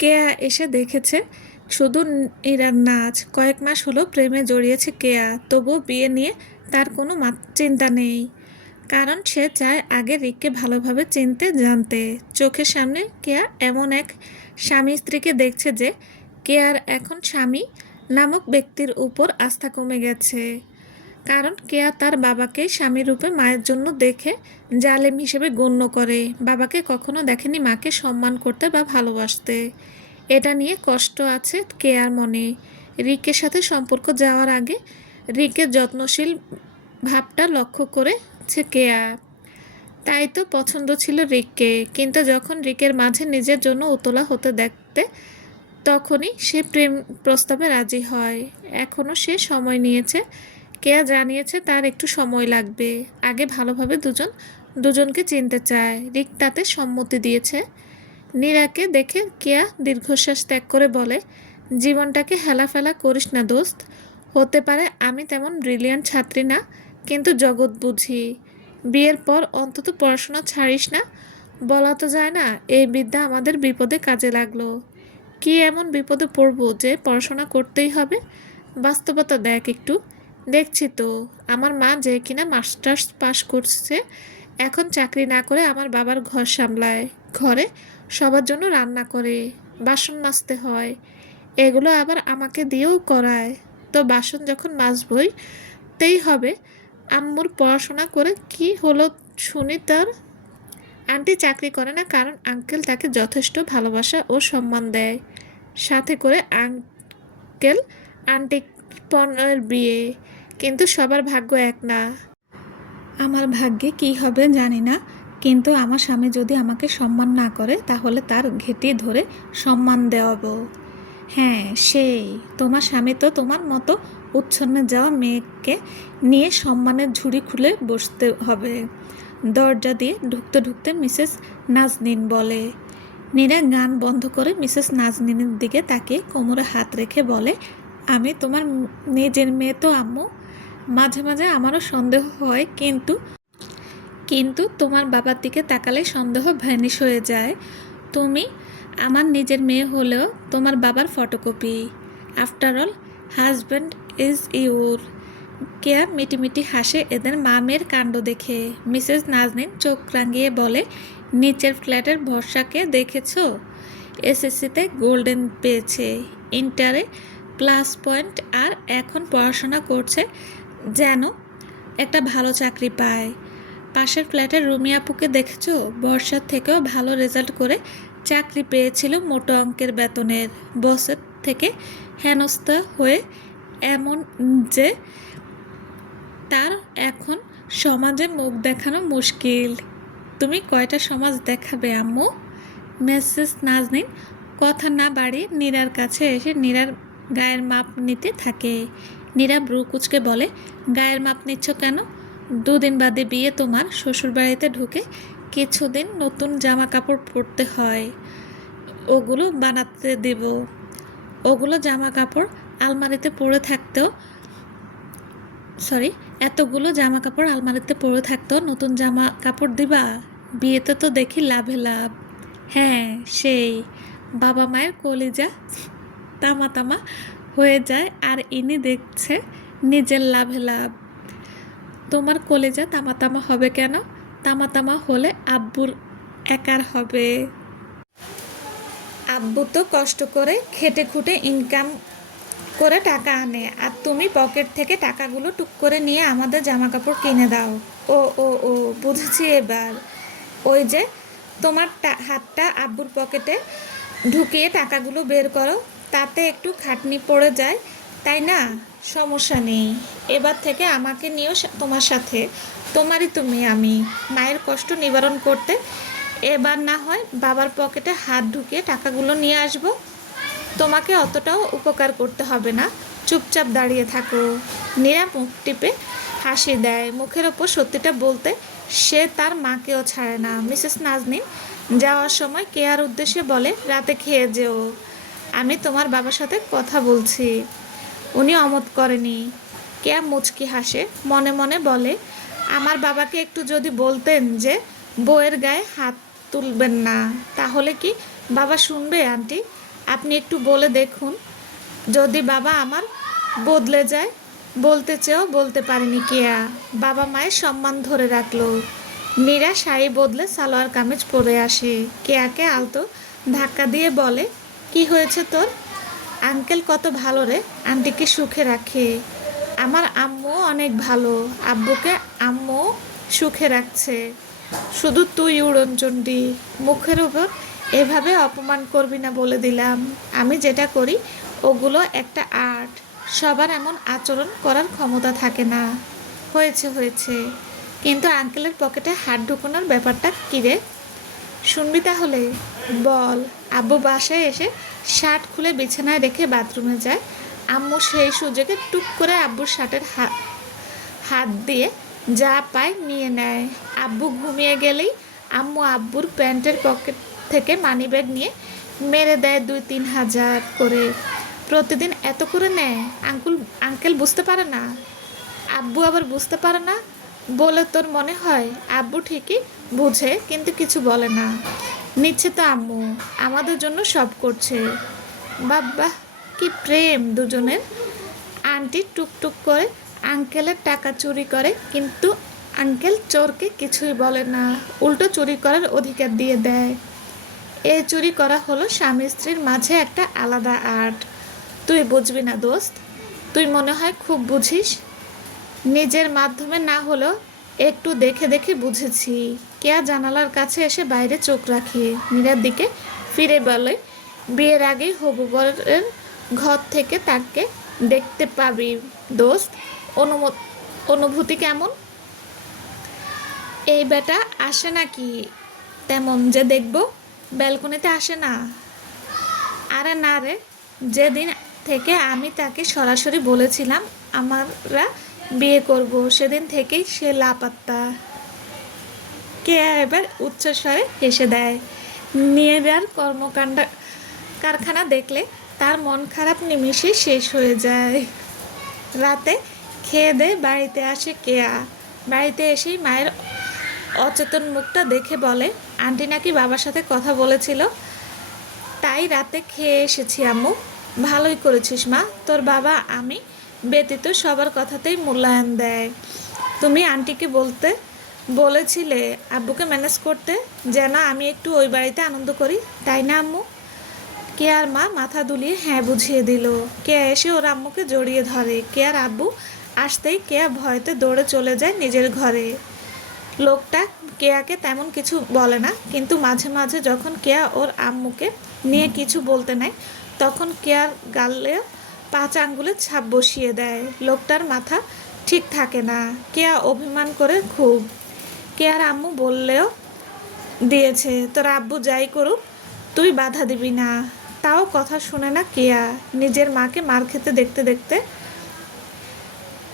কেয়া এসে দেখেছে শুধু ইরার নাচ। কয়েক মাস হলো প্রেমে জড়িয়েছে কেয়া, তবুও বিয়ে নিয়ে তার কোনো চিন্তা নেই। কারণ সে চায় আগে রিককে ভালোভাবে চিনতে জানতে। চোখের সামনে কেয়া এমন এক স্বামী স্ত্রীকে দেখছে যে কেয়ার এখন স্বামী নামক ব্যক্তির উপর আস্থা কমে গেছে। কারণ কেয়া তার বাবাকে স্বামী রূপে মায়ের জন্য দেখে জালেম হিসেবে গণ্য করে। বাবাকে কখনো দেখেনি মাকে সম্মান করতে বা ভালোবাসতে। এটা নিয়ে কষ্ট আছে কেয়ার মনে। রিকের সাথে সম্পর্ক যাওয়ার আগে রিকের যত্নশীল ভাবটা লক্ষ্য করেছে কেয়া। তাই তো পছন্দ ছিল রিককে, কিন্তু যখন রিকের মাঝে নিজের জন্য উতলা হতে দেখতে তখনই সে প্রেম প্রস্তাবে রাজি হয়। এখনও সে সময় নিয়েছে। কেয়া জানিয়েছে তার একটু সময় লাগবে, আগে ভালোভাবে দুজনকে চিনতে চায়। রিক তাতে সম্মতি দিয়েছে। নীরাকে দেখে কেয়া দীর্ঘশ্বাস ত্যাগ করে বলে, জীবনটাকে হেলাফেলা করিস না দোস্ত। হতে পারে আমি তেমন ব্রিলিয়ান্ট ছাত্রী না, কিন্তু জগৎ বুঝি। বিয়ের পর অন্তত পড়াশোনা ছাড়িস না। বলা তো যায় না এই বিদ্যা আমাদের বিপদে কাজে লাগলো। কি এমন বিপদে পড়বো যে পড়াশোনা করতেই হবে? বাস্তবতা দেখ একটু। দেখছি তো, আমার মা যে কিনা মাস্টার্স পাশ করছে এখন চাকরি না করে আমার বাবার ঘর সামলায়। ঘরে সবার জন্য রান্না করে, বাসন মাজতে হয়। এগুলো আবার আমাকে দিয়েও করায়। তো বাসন যখন মাজবই তেই হবে। আম্মুর পড়াশোনা করে কি হলো শুনি তার? আন্টি চাকরি করে না কারণ আঙ্কেল তাকে যথেষ্ট ভালোবাসা ও সম্মান দেয়। সাথে করে আঙ্কেল আন্টি পনের বিয়ে। কিন্তু সবার ভাগ্য এক না। আমার ভাগ্যে কি হবে জানি না, কিন্তু আমার স্বামী যদি আমাকে সম্মান না করে তাহলে তার ঘেঁটি ধরে সম্মান দেওয়াবো। হ্যাঁ সেই, তোমার স্বামী তো তোমার মতো উচ্ছন্নে যাওয়া মেয়েকে নিয়ে সম্মানের ঝুড়ি খুলে বসতে হবে। দরজা দিয়ে ঢুকতে ঢুকতে মিসেস নাজনীন বলে। নীরা গান বন্ধ করে মিসেস নাজনীনের দিকে তাকিয়ে কোমরে হাত রেখে বলে, আমি তোমার নিজের মেয়ে তো আম্মু। মাঝে মাঝে আমারও সন্দেহ হয়, কিন্তু কিন্তু তোমার বাবার দিকে তাকালে সন্দেহ ভ্যানিশ হয়ে যায়। তুমি আমার নিজের মেয়ে হলেও তোমার বাবার photocopy. After all husband is your. Keya মিটিমিটি হাসে এদের মা মেয়ের কাণ্ড দেখে। মিসেস নাজনীন চোখ রাঙিয়ে বলে, নিচের ফ্ল্যাটের ভরসাকে দেখেছ? এসএসসিতে গোল্ডেন পেয়েছে, ইন্টারে প্লাস পয়েন্ট, আর এখন পড়াশোনা করছে যেন একটা ভালো চাকরি পায়। পাশের ফ্ল্যাটের রুমি আপুকে দেখেছ? বর্ষার থেকেও ভালো রেজাল্ট করে চাকরি পেয়েছিল মোটো অঙ্কের বেতনের। বসের থেকে হেনস্থা হয়ে এমন যে তার এখন সমাজে মুখ দেখানো মুশকিল। তুমি কয়টা সমাজ দেখাবে আম্মু? মেসেস নাজনীন কথা না বাড়িয়ে নীরার কাছে এসে নীরার গায়ের মাপ নিতে থাকে। নীরা ব্রু কুচকে বলে, গায়ের মাপ নিচ্ছ কেন? 2 দিন বাদে বিয়ে তোমার। শ্বশুরবাড়িতে ঢুকে কিছুদিন নতুন জামা কাপড় পরতে হয়, ওগুলো বানাতে দেব। ওগুলো জামা কাপড় আলমারিতে পড়ে থাকতেও এতগুলো জামা কাপড় আলমারিতে পড়ে থাকতো, নতুন জামা কাপড় দিবা? বিয়েতে তো দেখি লাভে লাভ। হ্যাঁ সেই, বাবা মায়ের কলিজা তামা তামা হয়ে যায়, আর ইনি দেখছে নিজের লাভে লাভ। তোমার কলিজা তামা তামা হবে কেন? তামা তামা হলে আব্বুর একার হবে। আব্বু তো কষ্ট করে খেটে খুঁটে ইনকাম করে টাকা আনে, আর তুমি পকেট থেকে টাকাগুলো টুক করে নিয়ে আমাদের জামা কাপড় কিনে দাও। ও ও ও বুঝেছি এবার। ওই যে তোমার হাতটা আব্বুর পকেটে ঢুকিয়ে টাকাগুলো বের করো, তাতে একটু খাটনি পড়ে যায় তাই না? সমস্যা নেই, এবার থেকে আমাকে নিয়েও তোমার সাথে। তোমারই তুমি আমি। মায়ের কষ্ট নিবারণ করতে এবার না হয় বাবার পকেটে হাত ঢুকিয়ে টাকাগুলো নিয়ে আসবো। তোমাকে অতটাও উপকার করতে হবে না, চুপচাপ দাঁড়িয়ে থাকো। নীরা মুখ টিপে হাসি দেয়। মুখের ওপর সত্যিটা বলতে সে তার মাকেও ছাড়ে না। মিসেস নাজনীন যাওয়ার সময় কেয়ার উদ্দেশ্যে বলে, রাতে খেয়ে যেও, আমি তোমার বাবার সাথে কথা বলছি। উনি অমত করেনি। কেয়া মুচকি হাসে, মনে মনে বলে, আমার বাবাকে একটু যদি বলতেন যে বউয়ের গায়ে হাত তুলবেন না, তাহলে কি বাবা শুনবে আন্টি? আপনি একটু বলে দেখুন, যদি বাবা আমার বদলে যায়। বলতে চেয়েও বলতে পারেনি কেয়া। বাবা মায়ের সম্মান ধরে রাখলো। মীরা শাড়ি বদলে সালোয়ার কামিজ পরে আসে, কেয়াকে আলতো ধাক্কা দিয়ে বলে, কি হয়েছে তোর? আঙ্কেল কত ভালো রে, আন্টিকে সুখে রাখে। আমার আম্মু অনেক ভালো, আব্বুকে আম্মু সুখে রাখছে। শুধু তুই উড়নচণ্ডী, মুখের উপর এভাবে অপমান করবি না বলে দিলাম। আমি যেটা করি ওগুলো একটা আর্ট। সবার এমন আচরণ করার ক্ষমতা থাকে না। হয়েছে হয়েছে, কিন্তু আঙ্কেলের পকেটে হাত ঢুকানোর ব্যাপারটা কী রে? শুনবি তাহলে? বল। আব্বু বাসায় এসে শার্ট খুলে বিছানায় রেখে বাথরুমে যায়। আম্মু সেই সুযোগে টুক করে আব্বুর শার্টের হাত দিয়ে যা পায় নিয়ে নেয়। আব্বু ঘুমিয়ে গেলেই আম্মু আব্বুর প্যান্টের পকেট থেকে মানিব্যাগ নিয়ে মেরে দেয় 2-3 হাজার করে। প্রতিদিন এত করে নেয়। আঙ্কেল বুঝতে পারে না, আব্বু আবার বুঝতে পারে না বলে তোর মনে হয়? আব্বু ঠিকই বুঝে, কিন্তু কিছু বলে না। নিচ্ছে তো আম্মু, আমাদের জন্য সব করছে। বাবা, কি প্রেম দুজনের। আন্টি টুকটুক করে আঙ্কেলের টাকা চুরি করে, কিন্তু আঙ্কেল চোরকে কিছুই বলে না, উল্টো চুরি করার অধিকার দিয়ে দেয়। এই চুরি করা হলো স্বামী স্ত্রীর মাঝে একটা আলাদা আর্ট। তুই বুঝবি না দোস্ত, তুই মনে হয় খুব বুঝিস। নিজের মাধ্যমে না হলেও একটু দেখে দেখে বুঝেছি। কেয়া জানালার কাছে এসে বাইরে চোখ রাখে, মীরার দিকে ফিরে বলে, বিয়ের আগেই হবু বরের ঘর থেকে তাকে দেখতে পাবি দোস্ত। অনুভূতি কেমন? এই বেটা আসে নাকি তেমন যে দেখব? ব্যালকনিতে আসে না? আরে না রে, যেদিন থেকে আমি তাকে সরাসরি বলেছিলাম আমরা বিয়ে করব, সেদিন থেকেই সে লাপাত্তা। কে এবার উচ্চস্বরে হেসে দেয়। মেয়েরার কর্মকাণ্ড কারখানা দেখলে তার মন খারাপ নিমিষে শেষ হয়ে যায়। রাতে খেয়ে দিয়ে বাড়িতে আসে কেয়া। বাড়িতে এসেই মায়ের অচেতন মুখটা দেখে বলে, আন্টি নাকি বাবার সাথে কথা বলেছিল, তাই রাতে খেয়ে এসেছি আম্মু। ভালোই করেছিস মা, তোর বাবা আমি ব্যতীত সবার কথাতেই মূল্যায়ন দেয়। তুমি আন্টিকে বলেছিলে আব্বুকে ম্যানেজ করতে, যেন আমি একটু ওই বাড়িতে আনন্দ করি, তাই না আম্মু? কেয়ার মা মাথা দুলিয়ে হ্যাঁ বুঝিয়ে দিল। কেয়া এসে ওর আম্মুকে জড়িয়ে ধরে। কেয়ার আব্বু আসতেই কেয়া ভয়তে দৌড়ে চলে যায় নিজের ঘরে। লোকটা কেয়াকে তেমন কিছু বলে না, কিন্তু মাঝে মাঝে যখন কেয়া ওর আম্মুকে নিয়ে কিছু বলতে নেয়, তখন কেয়ার গালে 5 আঙ্গুলের ছাপ বসিয়ে দেয়। লোকটার মাথা ঠিক থাকে না। কেয়া অভিমান করে খুব। কেয়ার আম্মু বললেও দিয়েছে, তোর আব্বু যাই করুক তুই বাধা দিবি না। তাও কথা শুনে না কেয়া। নিজের মাকে মার খেতে দেখতে দেখতে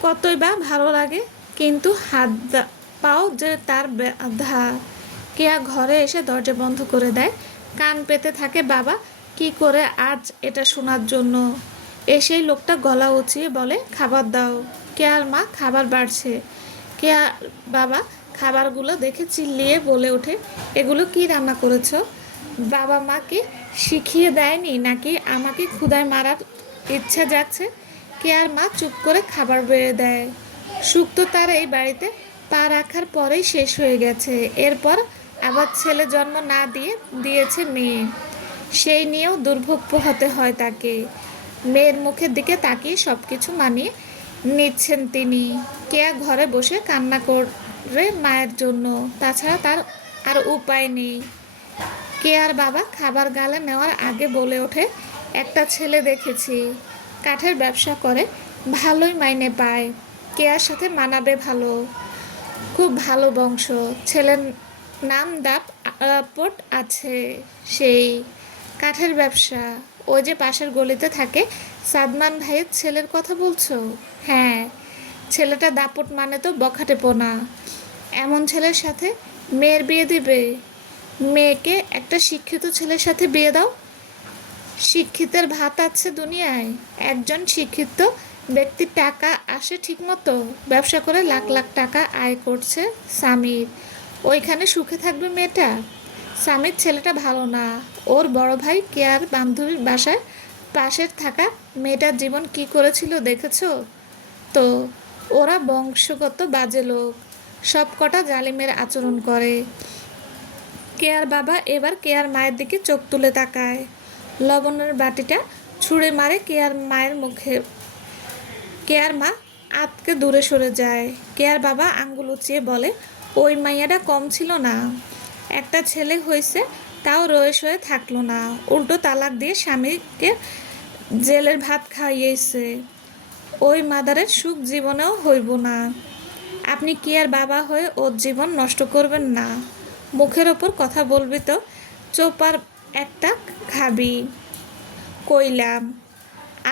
কতই বা ভালো লাগে, কিন্তু হাত পাও যে তার বাধা। কেয়া ঘরে এসে দরজা বন্ধ করে দেয়। কান পেতে থাকে বাবা কি করে আজ এটা শোনার জন্য। এসেই লোকটা গলা উঁচিয়ে বলে, খাবার দাও। কেয়ার মা খাবার বাড়ছে। কেয়ার বাবা খাবারগুলো দেখে চিল্লিয়ে বলে ওঠে, এগুলো কি রান্না করেছো? বাবা মাকে শিখিয়ে দেয়নি নাকি আমাকে ক্ষুধায় মারার ইচ্ছা যাচ্ছে? কেয়ার মা চুপ করে খাবার বেড়ে দেয়। সুখ তো তার এই বাড়িতে পা রাখার পরেই শেষ হয়ে গেছে। এরপর আবার ছেলে জন্ম না দিয়ে দিয়েছে মেয়ে, সেই নিয়েও দুর্ভোগ পোহাতে হয় তাকে। মেয়ের মুখের দিকে তাকিয়ে সব কিছু মানিয়ে নিচ্ছেন তিনি। কেয়া ঘরে বসে কান্না করে মায়ের জন্য, তাছাড়া তার আর উপায় নেই। কেয়ার বাবা খাবার গালে নেওয়ার আগে বলে ওঠে, একটা ছেলে দেখেছি, কাঠের ব্যবসা করে, ভালোই মাইনে পায়, কেয়ার সাথে মানাবে ভালো, খুব ভালো বংশ। ছেলের নাম দাপট আছে। সেই কাঠের ব্যবসা, ওই যে পাশের গলিতে থাকে সাদমান ভাইয়ের ছেলের কথা বলছো? হ্যাঁ, ছেলেটা দাপট মানে তো বখাটেপনা। এমন ছেলের সাথে মেয়ের বিয়ে দিবে? মেয়েকে একটা শিক্ষিত ছেলের সাথে বিয়ে দাও। শিক্ষিতের ভাত আছে দুনিয়ায়? একজন শিক্ষিত ব্যক্তির টাকা আসে ঠিকমতো, ব্যবসা করে লাখ লাখ টাকা আয় করছে স্বামীর, ওইখানে সুখে থাকবে মেয়েটা? স্বামীর ছেলেটা ভালো না। ওর বড় ভাই কেয়ার বান্ধবীর বাসায় পাশের থাকা মেয়েটার জীবন কি করেছিল দেখেছো তো? ওরা বংশগত বাজে লোক, সব কটা জালিমের আচরণ করে। কেয়ার বাবা এবার কেয়ার মায়ের দিকে চোখ তুলে তাকায়, লবণের বাটিটা ছুঁড়ে মারে কেয়ার মায়ের মুখে। কেয়ার মা আতকে দূরে সরে যায়। কেয়ার বাবা আঙ্গুল উঁচিয়ে বলে, ওই মাইয়াটা কম ছিল না? একটা ছেলে হয়েছে, তাও রয়ে সয়ে থাকলো না, উল্টো তালাক দিয়ে স্বামীকে জেলের ভাত খাইয়েছে। ওই মাদারের সুখ জীবনেও হইব না। আপনি কি আর বাবা হয়ে ওর জীবন নষ্ট করবেন না? মুখের ওপর কথা বলবি তো চোপার একটা খাবি। কইলাম,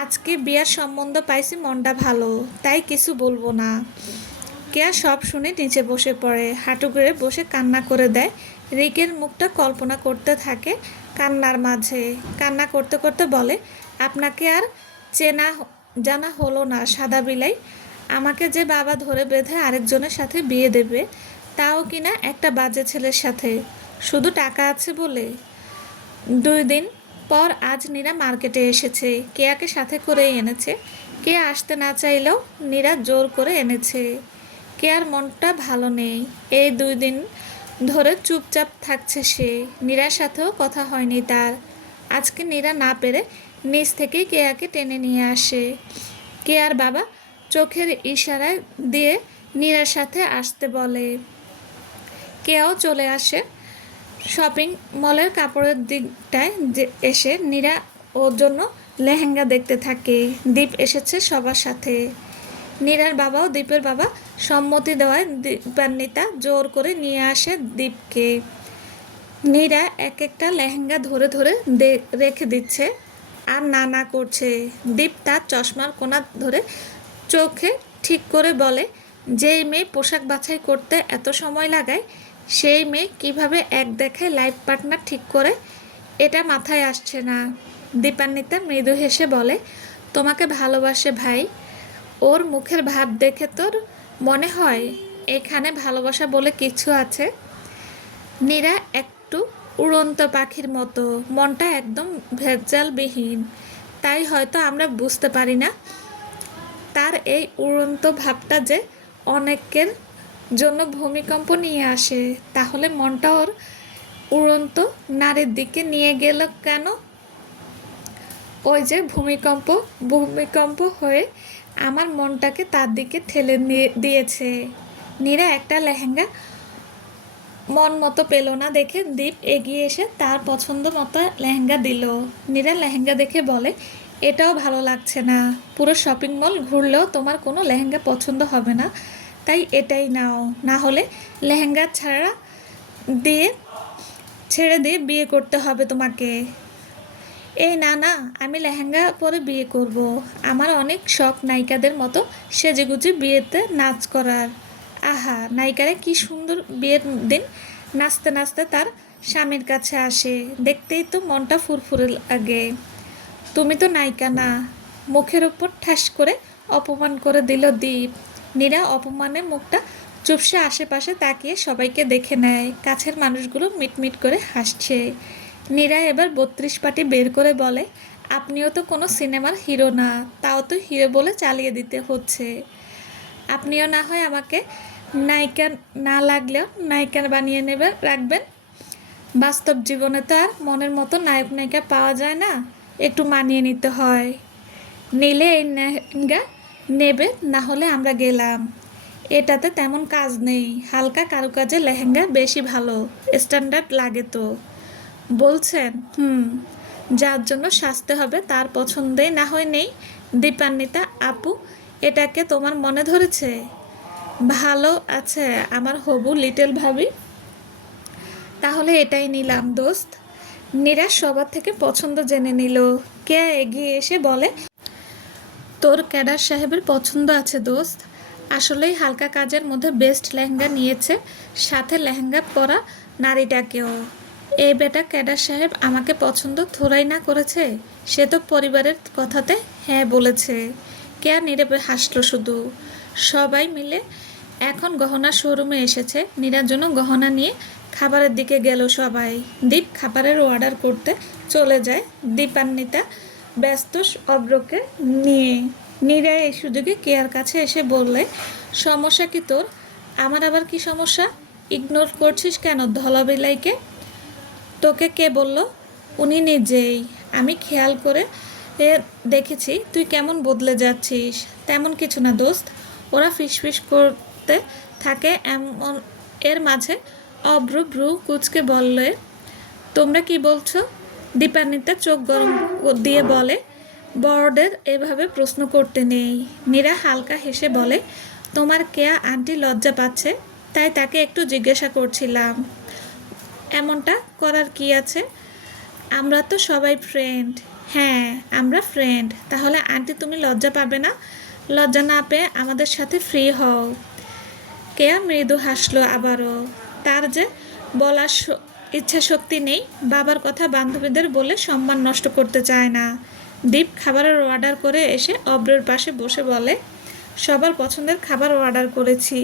আজকে বিয়ার সম্বন্ধ পাইছি, মনটা ভালো, তাই কিছু বলবো না। কেয়া সব শুনে নিচে বসে পড়ে, হাঁটু গেড়ে বসে কান্না করে দেয়। রিকের মুখটা কল্পনা করতে থাকে কান্নার মাঝে। কান্না করতে করতে বলে, আপনাকে আর চেনা জানা হলো না সাদা বিলাই। আমাকে যে বাবা ধরে বেঁধে আরেকজনের সাথে বিয়ে দেবে, তাও কিনা একটা বাজে ছেলের সাথে, শুধু টাকা আছে বলে। 2 দিন পর আজ নীরা মার্কেটে এসেছে, কেয়াকে সাথে করেই এনেছে। কেয়া আসতে না চাইলেও নীরা জোর করে এনেছে। কেয়ার মনটা ভালো নেই, এই 2 দিন ধরে চুপচাপ থাকছে সে। নীরার সাথেও কথা হয়নি তার। আজকে নীরা না পেরে নিজ থেকেই কেয়াকে টেনে নিয়ে আসে। কেয়ার বাবা চোখের ইশারায় দিয়ে নীরার সাথে আসতে বলে। কেয়াও চলে আসে। শপিং মলের কাপড়ের দিকটায় এসে নীরা ওর জন্য লেহেঙ্গা দেখতে থাকে। দীপ এসেছে সবার সাথে। নীরার বাবাও দীপের বাবা সম্মতি দেওয়ায় দীপান্বিতা জোর করে নিয়ে আসে দীপকে। নীরা এক একটা লেহেঙ্গা ধরে ধরে রেখে দিচ্ছে আর না না করছে। দীপ তার চশমার কোনা ধরে চোখে ঠিক করে বলে, যেই মেয়ে পোশাক বাছাই করতে এত সময় লাগায়, সেই মেয়ে কিভাবে এক দেখায় লাইফ পার্টনার ঠিক করে, এটা মাথায় আসছে না। দীপান্বিতা মৃদু হেসে বলে, তোমাকে ভালোবাসে ভাই। ওর মুখের ভাব দেখে তোর মনে হয় এখানে ভালোবাসা বলে কিছু আছে? নীরা একটু উড়ন্ত পাখির মতো, মনটা একদম ভেজালবিহীন, তাই হয়তো আমরা বুঝতে পারি না তার এই উড়ন্ত ভাবটা যে অনেকের জন্য ভূমিকম্প নিয়ে আসে। তাহলে মনটা ওর উড়ন্ত নারীর দিকে নিয়ে গেল কেন? ওই যে ভূমিকম্প, ভূমিকম্প হয়ে আমার মনটাকে তার দিকে ঠেলে দিয়েছে। নীরা একটা লেহেঙ্গা মন মতো পেল না দেখে দীপ এগিয়ে এসে তার পছন্দ মতো লেহেঙ্গা দিল। নীরা লেহেঙ্গা দেখে বলে, এটাও ভালো লাগছে না। পুরো শপিং মল ঘুরলেও তোমার কোনো লেহেঙ্গা পছন্দ হবে না, তাই এটাই নাও, না হলে লেহেঙ্গা দিয়ে ছেড়ে দিয়ে বিয়ে করতে হবে তোমাকে। এই না না, আমি লেহেঙ্গা পরে বিয়ে করব। আমার অনেক শখ নায়িকাদের মতো সেজেগুজে বিয়েতে নাচ করার। আহা, নায়িকারা কি সুন্দর বিয়ের দিন নাচতে নাচতে তার স্বামীর কাছে আসে, দেখতেই তো মনটা ফুরফুরে লাগে। তুমি তো নায়িকা না। মুখের ওপর ঠাস করে অপমান করে দিল দীপ। নীরা অপমানে মুখটা চুপসে আশেপাশে তাকিয়ে সবাইকে দেখে নেয়। কাছের মানুষগুলো মিটমিট করে হাসছে। নীরা এবার 32 পাটি বের করে বলে, আপনিও তো কোনো সিনেমার হিরো না, তাও তো হিরো বলে চালিয়ে দিতে হচ্ছে। আপনিও না হয় আমাকে নায়িকা না লাগলেও নায়িকা বানিয়ে রাখবেন। বাস্তব জীবনে তো আর মনের মতো নায়ক নায়িকা পাওয়া যায় না, একটু মানিয়ে নিতে হয়। নিলে এই লেহেঙ্গা নেবে, না হলে আমরা গেলাম। এটাতে তেমন কাজ নেই, হালকা কারুকাজের লেহেঙ্গা বেশি ভালো, স্ট্যান্ডার্ড লাগে তো। বলছেন? যার জন্য সাজতে হবে তার পছন্দেই না হয় নেই। দীপান্বিতা আপু, এটাকে তোমার মনে ধরেছে? ভালো আছে আমার হবু লিটল ভাবি। তাহলে এটাই নিলাম দোস্ত। নীরা সবার থেকে পছন্দ জেনে নিল। কে এগিয়ে এসে বলে, তোর ক্যাডার সাহেবের পছন্দ আছে দোস্ত। আসলেই হালকা কাজের মধ্যে বেস্ট লেহেঙ্গা নিয়েছে, সাথে লেহেঙ্গা পরা নারীটাকেও। এই বেটা ক্যাডার সাহেব আমাকে পছন্দ থোড়াই না করেছে, সে তো পরিবারের কথাতে হ্যাঁ বলেছে। কেয়া নীরবে হাসলো শুধু। সবাই মিলে এখন গহনা শোরুমে এসেছে নীরার জন্য গহনা নিয়ে খাবারের দিকে গেল সবাই। দীপ খাবারের অর্ডার করতে চলে যায়। দীপান্বিতা ব্যস্ত অব্রকে নিয়ে। নীরা এই সুযোগে কেয়ার কাছে এসে বললে, সমস্যা কি তোর? আমার আবার কি সমস্যা? ইগনোর করছিস কেন ধলাবিলাইকে? তোকে কে বলল? উনি নিজেই। আমি খেয়াল করে এ দেখেছি তুই কেমন বদলে যাচ্ছিস। তেমন কিছু না দোস্ত। ওরা ফিসফিস করতে থাকে এমন এর মাঝে অব্র ভ্রু কুচকে বললে, তোমরা কি বলছো? দীপান্বিতা চোখ গরম দিয়ে বলে, বড়দের এভাবে প্রশ্ন করতে নেই। মীরা হালকা হেসে বলে, তোমার কেয়া আন্টি লজ্জা পাচ্ছে, তাই তাকে একটু জিজ্ঞাসা করছিলাম। এমনটা করার কি আছে? আমরা তো সবাই ফ্রেন্ড। হ্যাঁ, আমরা ফ্রেন্ড। তাহলে আন্টি তুমি লজ্জা পাবে না? লজ্জা না পেয়ে আমাদের সাথে ফ্রি হও। কেয়া মৃদু হাসলো আবারও। তার যে বলার ইচ্ছা শক্তি নেই। বাবার কথা বান্ধবীদের বলে সম্মান নষ্ট করতে চায় না। দীপ খাবারের অর্ডার করে এসে অব্রের পাশে বসে বলে, সবার পছন্দের খাবার অর্ডার করেছি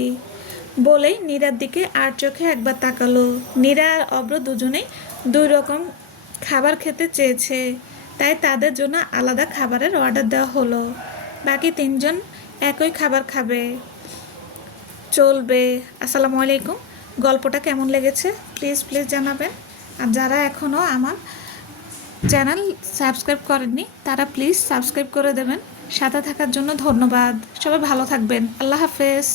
বলেই নীরার দিকে আর চোখে একবার তাকালো। নীরা আর অব্র দুজনেই দুই রকম খাবার খেতে চেয়েছে, তাই তাদের জন্য আলাদা খাবারের অর্ডার দেওয়া হলো। বাকি তিনজন একই খাবার খাবে। চলবে। আসসালামু আলাইকুম। গল্পটা কেমন লেগেছে প্লিজ জানাবেন। আর যারা এখনও আমার চ্যানেল সাবস্ক্রাইব করেননি তারা প্লিজ সাবস্ক্রাইব করে দেবেন। সাথে থাকার জন্য ধন্যবাদ। সবাই ভালো থাকবেন। আল্লাহ হাফেজ।